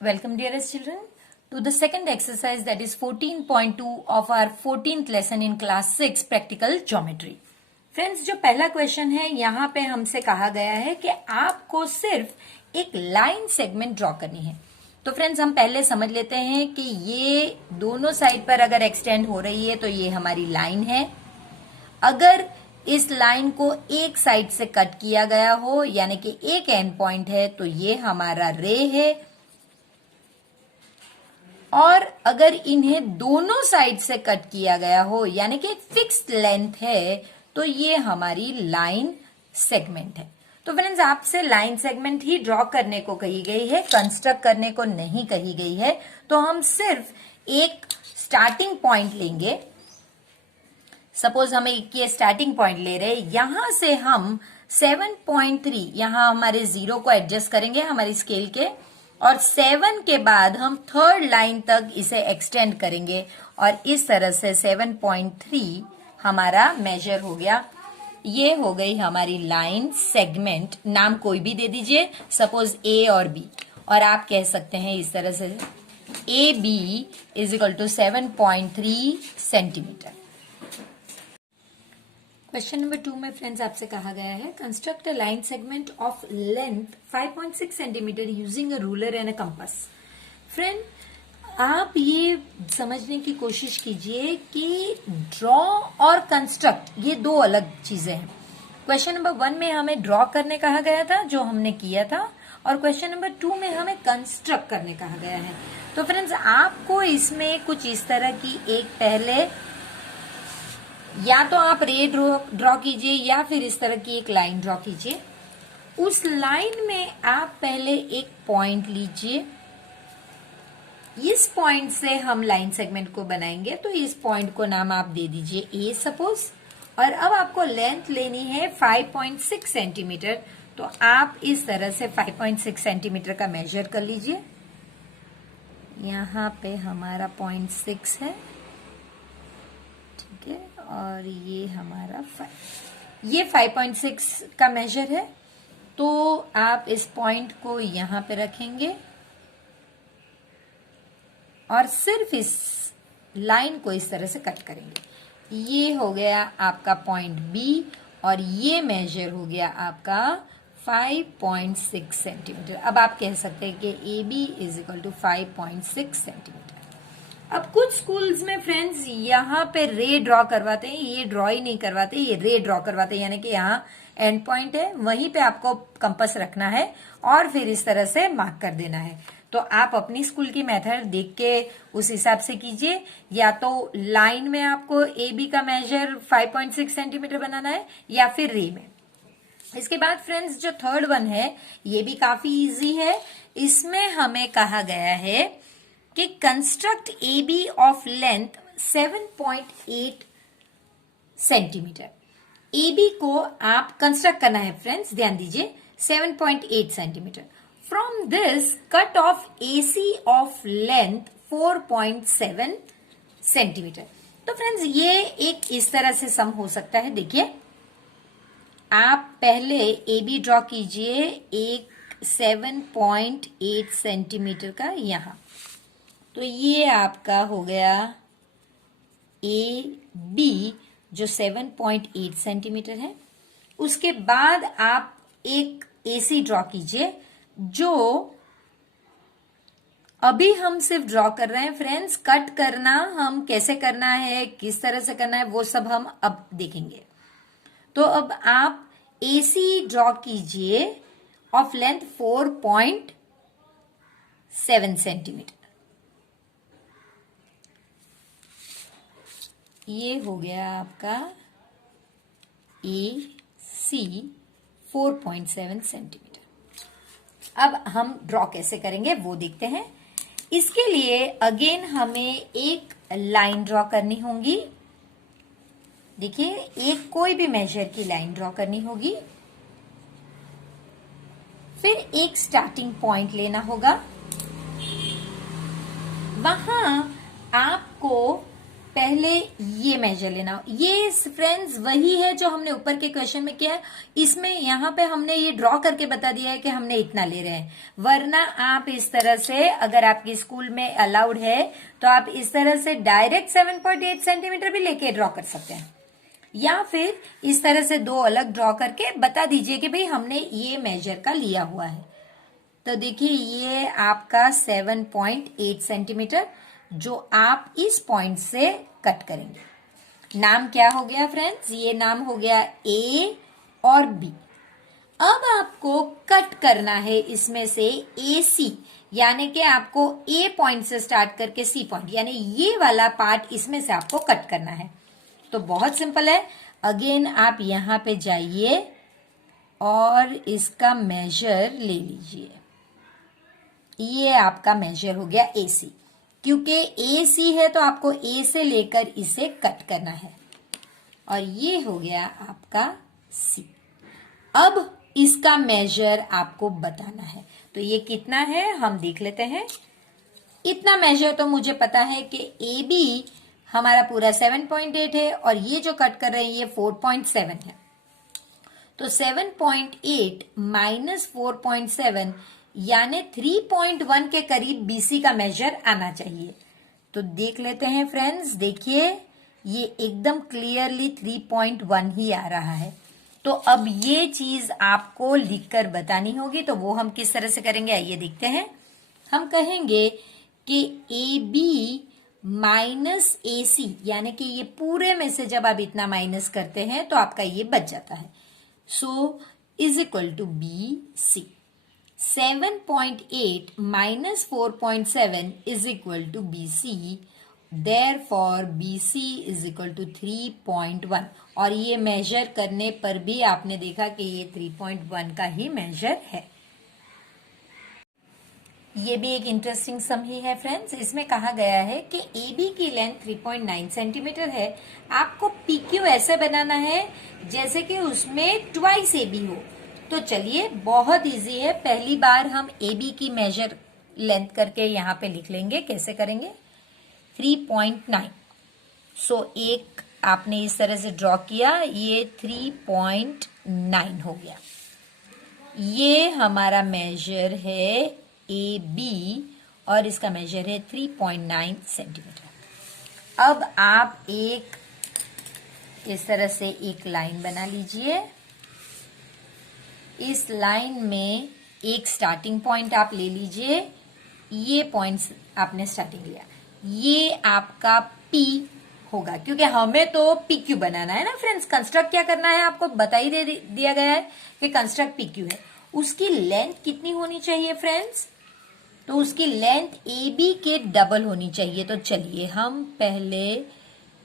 Welcome dearest children to the second exercise, that is 14.2 of our 14th lesson in class 6 practical geometry. Friends, जो पहला question है यहाँ पे हमसे कहा गया है कि आपको सिर्फ एक लाइन सेगमेंट ड्रॉ करनी है। तो फ्रेंड्स, हम पहले समझ लेते हैं कि ये दोनों साइड पर अगर एक्सटेंड हो रही है तो ये हमारी लाइन है। अगर इस लाइन को एक साइड से कट किया गया हो यानी कि एक एंड पॉइंट है तो ये हमारा रे है, और अगर इन्हें दोनों साइड से कट किया गया हो यानी कि एक फिक्स्ड लेंथ है तो ये हमारी लाइन सेगमेंट है। तो फ्रेंड्स, आपसे लाइन सेगमेंट ही ड्रॉ करने को कही गई है, कंस्ट्रक्ट करने को नहीं कही गई है। तो हम सिर्फ एक स्टार्टिंग पॉइंट लेंगे। सपोज हम एक ये स्टार्टिंग पॉइंट ले रहे हैं, यहां से हम 7.3 यहां हमारे जीरो को एडजस्ट करेंगे हमारी स्केल के, और 7 के बाद हम थर्ड लाइन तक इसे एक्सटेंड करेंगे और इस तरह से 7.3 हमारा मेजर हो गया। ये हो गई हमारी लाइन सेगमेंट। नाम कोई भी दे दीजिए, सपोज ए और बी, और आप कह सकते हैं इस तरह से A B is equal to 7.3 centimetre. Question number 2 में फ्रेंड्स आपसे कहा गया है, construct a line segment of length 5.6 centimetre using a ruler and a compass. Friend, आप ये समझने की कोशिश कीजिए कि ड्रॉ और कंस्ट्रक्ट ये दो अलग चीजें हैं। क्वेश्चन नंबर 1 में हमें ड्रॉ करने कहा गया था, जो हमने किया था, और क्वेश्चन नंबर 2 में हमें कंस्ट्रक्ट करने कहा गया है। तो फ्रेंड्स, आपको इसमें कुछ इस तरह की एक पहले या तो आप रे ड्रॉ कीजिए या फिर इस तरह की एक लाइन ड्रॉ कीजिए। उस लाइन में आप पहले एक पॉइंट लीजिए, इस पॉइंट से हम लाइन सेगमेंट को बनाएंगे। तो इस पॉइंट को नाम आप दे दीजिए ए सपोज, और अब आपको लेंथ लेनी है 5.6 सेंटीमीटर। तो आप इस तरह से 5.6 सेंटीमीटर का मेजर कर लीजिए। यहाँ पे हमारा 0.6 है, ठीक है, और ये हमारा 5, ये 5.6 का मेजर है। तो आप इस पॉइंट को यहां पे रखेंगे और सिर्फ इस लाइन को इस तरह से कट करेंगे। ये हो गया आपका पॉइंट बी, और ये मेजर हो गया आपका 5.6 सेंटीमीटर। अब आप कह सकते हैं कि A B is equal to 5.6 centimetre. अब कुछ स्कूल्स में फ्रेंड्स यहाँ पे रे ड्रॉ करवाते हैं, ये ड्रॉ ही नहीं करवाते, ये रे ड्रॉ करवाते हैं, यानी कि यहाँ एंड पॉइंट है, वहीं पे आपको कंपास रखना है और फिर इस तरह से मार्क कर देना है। तो आप अपनी स्कूल की मेथड देख के उस हिसाब से कीजिए, या तो लाइन में आपको ए बी का मेजर 5.6 सेंटीमीटर बनाना है या फिर रे में। इसके बाद फ्रेंड्स, जो थर्ड वन है ये भी काफी इजी है। इसमें हमें कहा गया है कि construct A B of length 7.8 centimetre. A B को आप कंस्ट्रक्ट करना है फ्रेंड्स, ध्यान दीजिए, 7.8 centimetre. From this cut off A C of length 4.7 centimetre. तो फ्रेंड्स, ये एक इस तरह से सम हो सकता है। देखिए, आप पहले ए बी ड्रॉ कीजिए एक 7.8 सेंटीमीटर का यहां। तो ये आपका हो गया ए बी जो 7.8 सेंटीमीटर है। उसके बाद आप एक एसी ड्रॉ कीजिए, जो अभी हम सिर्फ ड्रॉ कर रहे हैं फ्रेंड्स। कट करना हम कैसे करना है, किस तरह से करना है, वो सब हम अब देखेंगे। तो अब आप एसी ड्रॉ कीजिए ऑफ लेंथ 4.7 सेंटीमीटर। ये हो गया आपका ए सी 4.7 सेंटीमीटर। अब हम ड्रॉ कैसे करेंगे वो देखते हैं। इसके लिए अगेन हमें एक लाइन ड्रॉ करनी होगी। देखिए, एक कोई भी मेजर की लाइन ड्रॉ करनी होगी, फिर एक स्टार्टिंग पॉइंट लेना होगा। वहां आपको पहले ये मेजर लेना। ये फ्रेंड्स वही है जो हमने ऊपर के क्वेश्चन में किया है। इसमें यहाँ पे हमने ये ड्रॉ करके बता दिया है कि हमने इतना ले रहे हैं, वरना आप इस तरह से, अगर आपके स्कूल में अलाउड है तो आप इस तरह से डायरेक्ट 7.8 सेंटीमीटर भी लेके ड्रॉ कर सकते हैं, या फिर इस तरह से दो अलग ड्रॉ करके बता दीजिए कि भाई हमने ये मेजर का लिया हुआ है। तो देखिए ये आपका 7.8 सेंटीमीटर जो आप इस पॉइंट से कट करेंगे। नाम क्या हो गया फ्रेंड्स? ये नाम हो गया ए और बी। अब आपको कट करना है इसमें से ए सी, यानी कि आपको ए पॉइंट से स्टार्ट करके सी पॉइंट, यानी ये वाला पार्ट इसमें से आपको कट करना है। तो बहुत सिंपल है। अगेन आप यहां पे जाइए और इसका मेजर ले लीजिए। ये आपका मेजर हो गया ए सी। क्योंकि ए सी है तो आपको ए से लेकर इसे कट करना है, और ये हो गया आपका सी। अब इसका मेजर आपको बताना है। तो ये कितना है हम देख लेते हैं। इतना मेजर तो मुझे पता है कि ए बी हमारा पूरा 7.8 है, और ये जो कट कर रहे हैं ये 4.7 है। तो 7.8 माइनस 4.7 यानी 3.1 के करीब बीसी का मेजर आना चाहिए। तो देख लेते हैं फ्रेंड्स, देखिए ये एकदम क्लियरली 3.1 ही आ रहा है। तो अब ये चीज आपको लिखकर बतानी होगी, तो वो हम किस तरह से करेंगे आइए देखते हैं। हम कहेंगे कि ए बी माइनस ए सी, यानी कि ये पूरे में से जब आप इतना माइनस करते हैं तो आपका ये बच जाता है। So is equal to B C. 7.8 minus 4.7 is equal to BC. Therefore, BC is equal to 3.1. और ये मेजर करने पर भी आपने देखा कि ये 3.1 का ही मेजर है। ये भी एक इंटरेस्टिंग सम ही है फ्रेंड्स। इसमें कहा गया है कि AB की लेंथ 3.9 सेंटीमीटर है। आपको PQ ऐसे बनाना है जैसे कि उसमें ट्वाइस AB हो। तो चलिए बहुत इजी है। पहली बार हम AB की मेजर लेंथ करके यहाँ पे लिख लेंगे। कैसे करेंगे? 3.9। सो एक आपने इस तरह से ड्रॉ किया, ये 3.9 हो गया। ये हमारा मेजर है AB और इसका मेजर है 3.9 सेंटीमीटर। अब आप एक इस तरह से एक लाइन बना लीजिए। इस लाइन में एक स्टार्टिंग पॉइंट आप ले लीजिए। ये पॉइंट्स आपने स्टार्टिंग लिया, ये आपका P होगा, क्योंकि हमें तो PQ बनाना है ना फ्रेंड्स। कंस्ट्रक्ट क्या करना है आपको बता ही दिया गया है कि कंस्ट्रक्ट PQ है। उसकी लेंथ कितनी होनी चाहिए फ्रेंड्स? तो उसकी लेंथ AB के डबल होनी चाहिए। तो चलिए हम पहले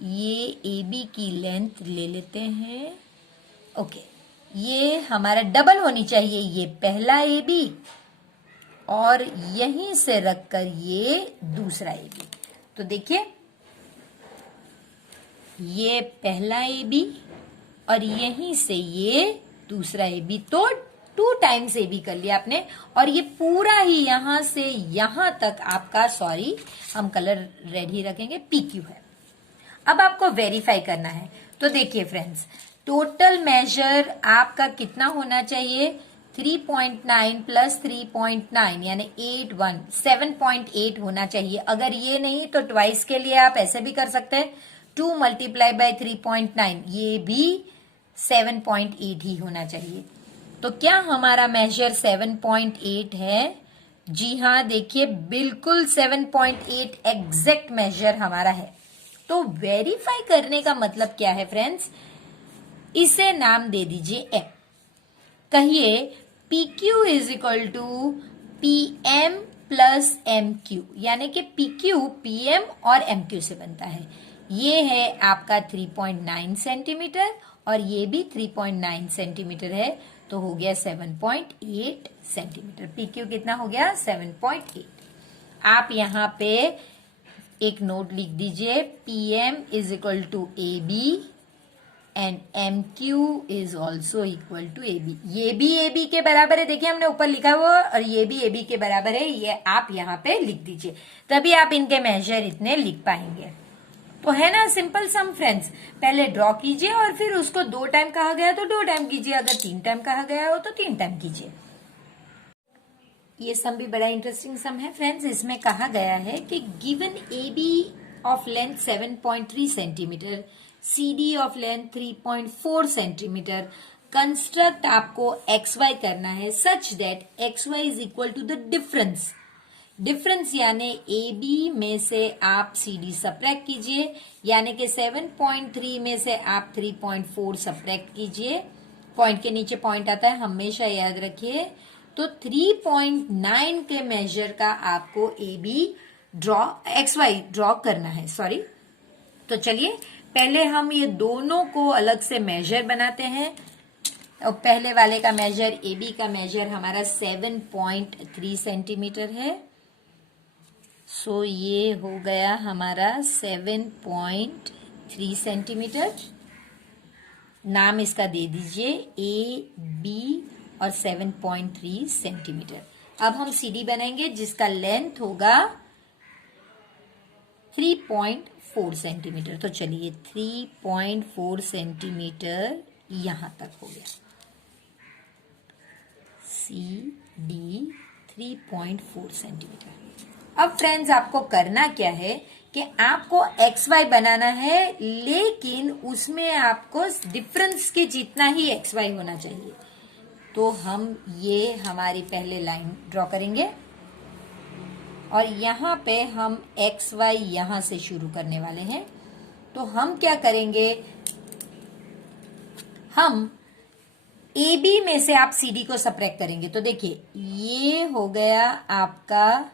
ये AB की लेंथ ले लेते हैं। ओके, ये हमारा डबल होनी चाहिए। ये पहला AB और यहीं से रखकर ये दूसरा AB। तो देखिए ये पहला AB और यहीं से ये दूसरा AB। तो 2 टाइम्स AB कर लिया आपने, और ये पूरा ही यहां से यहां तक आपका, सॉरी हम कलर रेड ही रखेंगे, PQ है। अब आपको वेरीफाई करना है। तो देखिए फ्रेंड्स, टोटल मेजर आपका कितना होना चाहिए? 3.9 प्लस 3.9 यानी 7.8 होना चाहिए। अगर ये नहीं तो ट्वाइस के लिए आप ऐसे भी कर सकते हैं, 2 मल्टीप्लाई बाय 3.9, ये भी 7.8 ही होना चाहिए। तो क्या हमारा मेजर 7.8 है? जी हाँ, देखिए बिल्कुल 7.8 एग्जैक्ट मेजर हमारा है। तो वेरीफाई करने का मतलब क्या है फ्रेंड्स? इसे नाम दे दीजिए M। कहिए PQ is equal to PM plus MQ, यानी कि PQ PM और MQ से बनता है। ये है आपका 3.9 सेंटीमीटर और ये भी 3.9 सेंटीमीटर है, तो हो गया 7.8 सेंटीमीटर। PQ कितना हो गया? 7.8। आप यहाँ पे एक नोट लिख दीजिए, PM is equal to AB and MQ is also equal to AB। ये भी AB के बराबर है, देखिए हमने ऊपर लिखा हुआ, और ये भी AB के बराबर है। ये आप यहाँ पे लिख दीजिए, तभी आप इनके मेजर इतने लिख पाएंगे। तो है ना सिंपल सम फ्रेंड्स, पहले ड्रॉ कीजिए और फिर उसको 2 टाइम कहा गया तो 2 टाइम कीजिए, अगर 3 टाइम कहा गया हो तो 3 टाइम कीजिए। ये सम भी बड़ा इंटरेस्टिंग सम है फ्रेंड्स। इसमें कहा गया है कि given A B of length 7.3 centimetre, C D of length 3.4 centimetre, construct आपको एक्स वाई करना है such that X Y is equal to the difference. Difference यानी ए बी में से आप सी डी सब्ट्रैक्ट कीजिए, यानी कि 7.3 में से आप 3.4 सब्ट्रैक्ट कीजिए। पॉइंट के नीचे पॉइंट आता है, हमेशा याद रखिए। तो 3.9 के मेजर का आपको A B draw X Y draw करना है, सॉरी। तो चलिए पहले हम ये दोनों को अलग से मेजर बनाते हैं। और पहले वाले का मेजर ए बी का मेजर हमारा 7.3 सेंटीमीटर है। सो ये हो गया हमारा 7.3 सेंटीमीटर। नाम इसका दे दीजिए ए बी और 7.3 सेंटीमीटर। अब हम सीडी बनाएंगे जिसका लेंथ होगा 3.4 सेंटीमीटर। तो चलिए 3.4 सेंटीमीटर यहां तक हो गया, सी डी 3.4 सेंटीमीटर। अब फ्रेंड्स आपको करना क्या है कि आपको एक्स वाई बनाना है, लेकिन उसमें आपको डिफरेंस के जितना ही एक्स वाई होना चाहिए। तो हम ये हमारी पहले लाइन ड्रॉ करेंगे और यहाँ पे हम एक्स वाई यहां से शुरू करने वाले हैं। तो हम क्या करेंगे, हम ए बी में से आप सी डी को सब्ट्रैक्ट करेंगे। तो देखिए ये हो गया आपका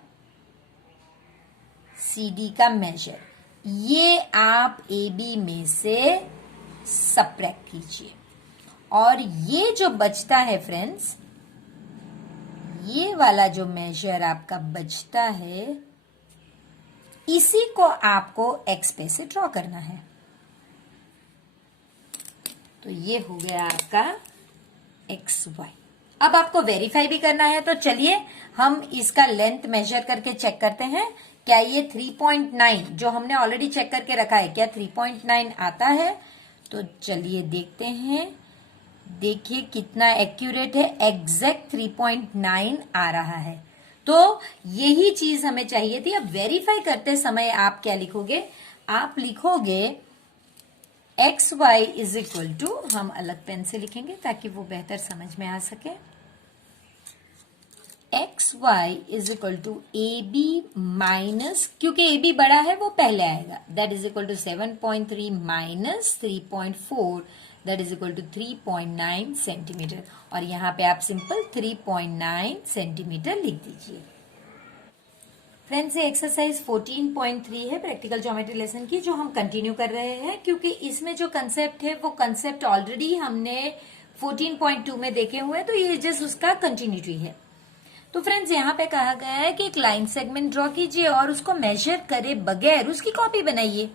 सी डी का मेजर, ये आप ए बी में से सब्ट्रैक्ट कीजिए। और ये जो बचता है फ्रेंड्स, ये वाला जो मेजर आपका बचता है, इसी को आपको एक्स पे से ड्रॉ करना है। तो ये हो गया आपका एक्स वाई। अब आपको वेरीफाई भी करना है, तो चलिए हम इसका लेंथ मेजर करके चेक करते हैं। क्या ये 3.9 जो हमने ऑलरेडी चेक करके रखा है, क्या 3.9 आता है? तो चलिए देखते हैं। देखिए कितना एक्यूरेट है, एग्जैक्ट 3.9 आ रहा है। तो यही चीज हमें चाहिए थी। अब वेरीफाई करते समय आप क्या लिखोगे, आप लिखोगे X Y is equal to, हम अलग पेन से लिखेंगे ताकि वो बेहतर समझ में आ सके। X Y is equal to A B minus, क्योंकि ए बी बड़ा है वो पहले आएगा, that is equal to 7.3 minus 3.4 that is equal to 3.9 centimetre. और यहाँ पे आप सिंपल 3.9 सेंटीमीटर लिख दीजिए। फ्रेंड्स ये एक्सरसाइज 14.3 है प्रैक्टिकल ज्योमेट्री लेसन की, जो हम कंटिन्यू कर रहे हैं, क्योंकि इसमें जो कंसेप्ट है वो कंसेप्ट ऑलरेडी हमने 14.2 में देखे हुए हैं, तो ये जस्ट उसका कंटिन्यूटी है। तो फ्रेंड्स यहाँ पे कहा गया है कि एक लाइन सेगमेंट ड्रॉ कीजिए और उसको मेजर करे बगैर उसकी कॉपी बनाइए।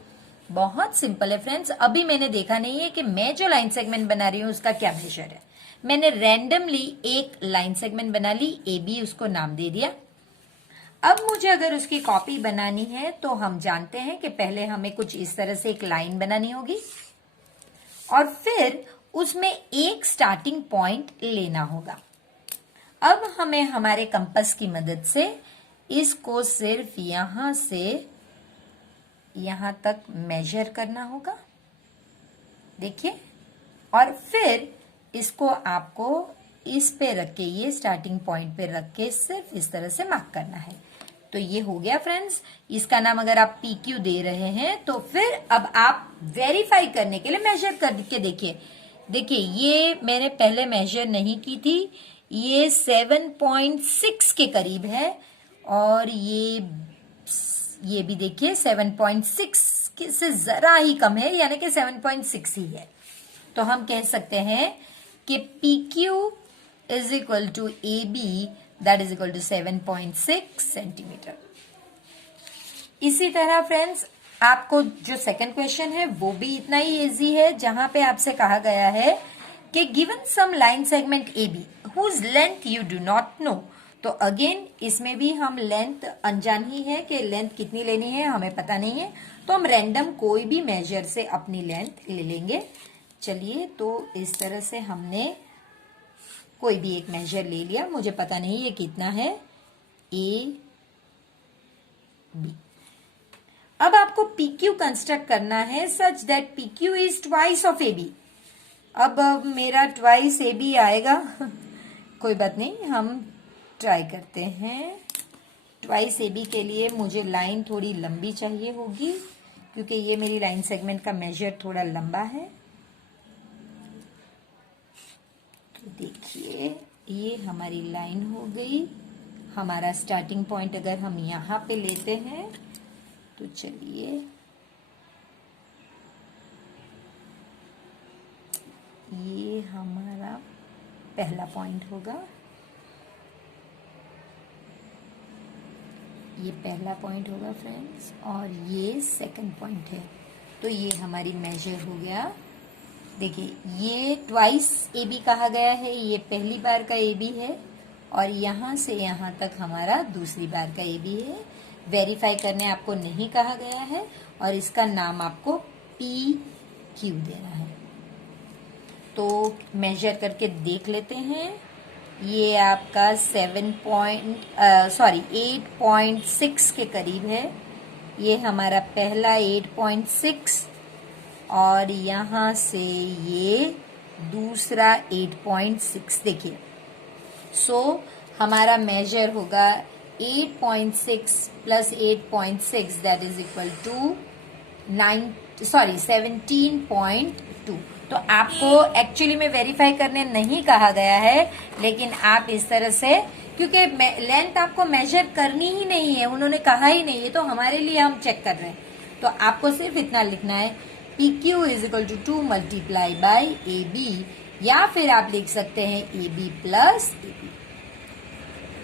बहुत सिंपल है फ्रेंड्स। अभी मैंने देखा नहीं है कि मैं जो लाइन सेगमेंट बना रही हूँ उसका क्या मेजर है। मैंने रैंडमली एक लाइन सेगमेंट बना ली, ए बी उसको नाम दे दिया। अब मुझे अगर उसकी कॉपी बनानी है तो हम जानते हैं कि पहले हमें कुछ इस तरह से एक लाइन बनानी होगी और फिर उसमें एक स्टार्टिंग पॉइंट लेना होगा। अब हमें हमारे कंपास की मदद से इसको सिर्फ यहां से यहां तक मेजर करना होगा, देखिए। और फिर इसको आपको इस पे रख के, ये स्टार्टिंग पॉइंट पे रख के सिर्फ इस तरह से मार्क करना है। तो ये हो गया फ्रेंड्स। इसका नाम अगर आप पी क्यू दे रहे हैं तो फिर अब आप वेरीफाई करने के लिए मेजर करके देखिए। देखिए ये मैंने पहले मेजर नहीं की थी, ये 7.6 के करीब है और ये भी देखिए 7.6 से जरा ही कम है, यानी कि 7.6 ही है। तो हम कह सकते हैं कि PQ is equal to AB that is equal to 7.6 centimetre. इसी तरह फ्रेंड्स आपको जो सेकंड क्वेश्चन है वो भी इतना ही इजी है, जहां पे आपसे कहा गया है कि given some line segment AB whose length you do not know, तो तो अगेन इसमें भी हम लेंथ अनजान ही है कि लेंथ कितनी लेनी है, हमें पता नहीं है, तो हम रैंडम कोई भी मेजर से अपनी लेंथ ले लेंगे। चलिए, तो इस तरह से हमने कोई भी एक मेजर ले लिया, मुझे पता नहीं ये कितना है, ए बी। अब आपको PQ कंस्ट्रक्ट करना है such that PQ is twice of AB। अब मेरा ट्वाइस AB आएगा कोई बात नहीं, हम ट्राई करते हैं। ट्वाइस AB के लिए मुझे लाइन थोड़ी लंबी चाहिए होगी, क्योंकि ये मेरी लाइन सेगमेंट का मेजर थोड़ा लंबा है। तो देखिए, ये हमारी लाइन हो गई। हमारा स्टार्टिंग पॉइंट अगर हम यहाँ पे लेते हैं तो चलिए, ये हमारा पहला पॉइंट होगा, ये पहला पॉइंट होगा फ्रेंड्स, और ये सेकंड पॉइंट है। तो ये हमारी मेजर हो गया। देखिए, ये ट्वाइस AB कहा गया है, ये पहली बार का AB है, और यहाँ से यहाँ तक हमारा दूसरी बार का AB है। वेरीफाई करने आपको नहीं कहा गया है, और इसका नाम आपको PQ देना है। तो मेजर करके देख लेते हैं। ये आपका 8.6 के करीब है। ये हमारा पहला 8.6, और यहाँ से ये दूसरा 8.6। देखिए, सो हमारा मेजर होगा 8.6 plus 8.6 that is equal to 17.2। तो आपको एक्चुअली में वेरीफाई करने नहीं कहा गया है, लेकिन आप इस तरह से, क्योंकि लेंथ आपको मेजर करनी ही नहीं है, उन्होंने कहा ही नहीं है, तो हमारे लिए हम चेक कर रहे हैं। तो आपको सिर्फ इतना लिखना है, PQ is equal to 2 multiply by AB, या फिर आप लिख सकते हैं AB प्लस AB।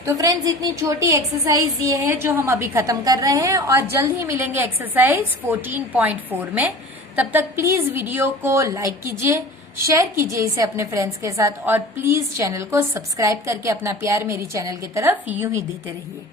तो फ्रेंड्स, इतनी छोटी एक्सरसाइज ये है जो हम अभी खत्म कर रहे हैं, और जल्द ही मिलेंगे एक्सरसाइज 14.4 में। तब तक प्लीज वीडियो को लाइक कीजिए, शेयर कीजिए इसे अपने फ्रेंड्स के साथ, और प्लीज चैनल को सब्सक्राइब करके अपना प्यार मेरी चैनल की तरफ यूं ही देते रहिए।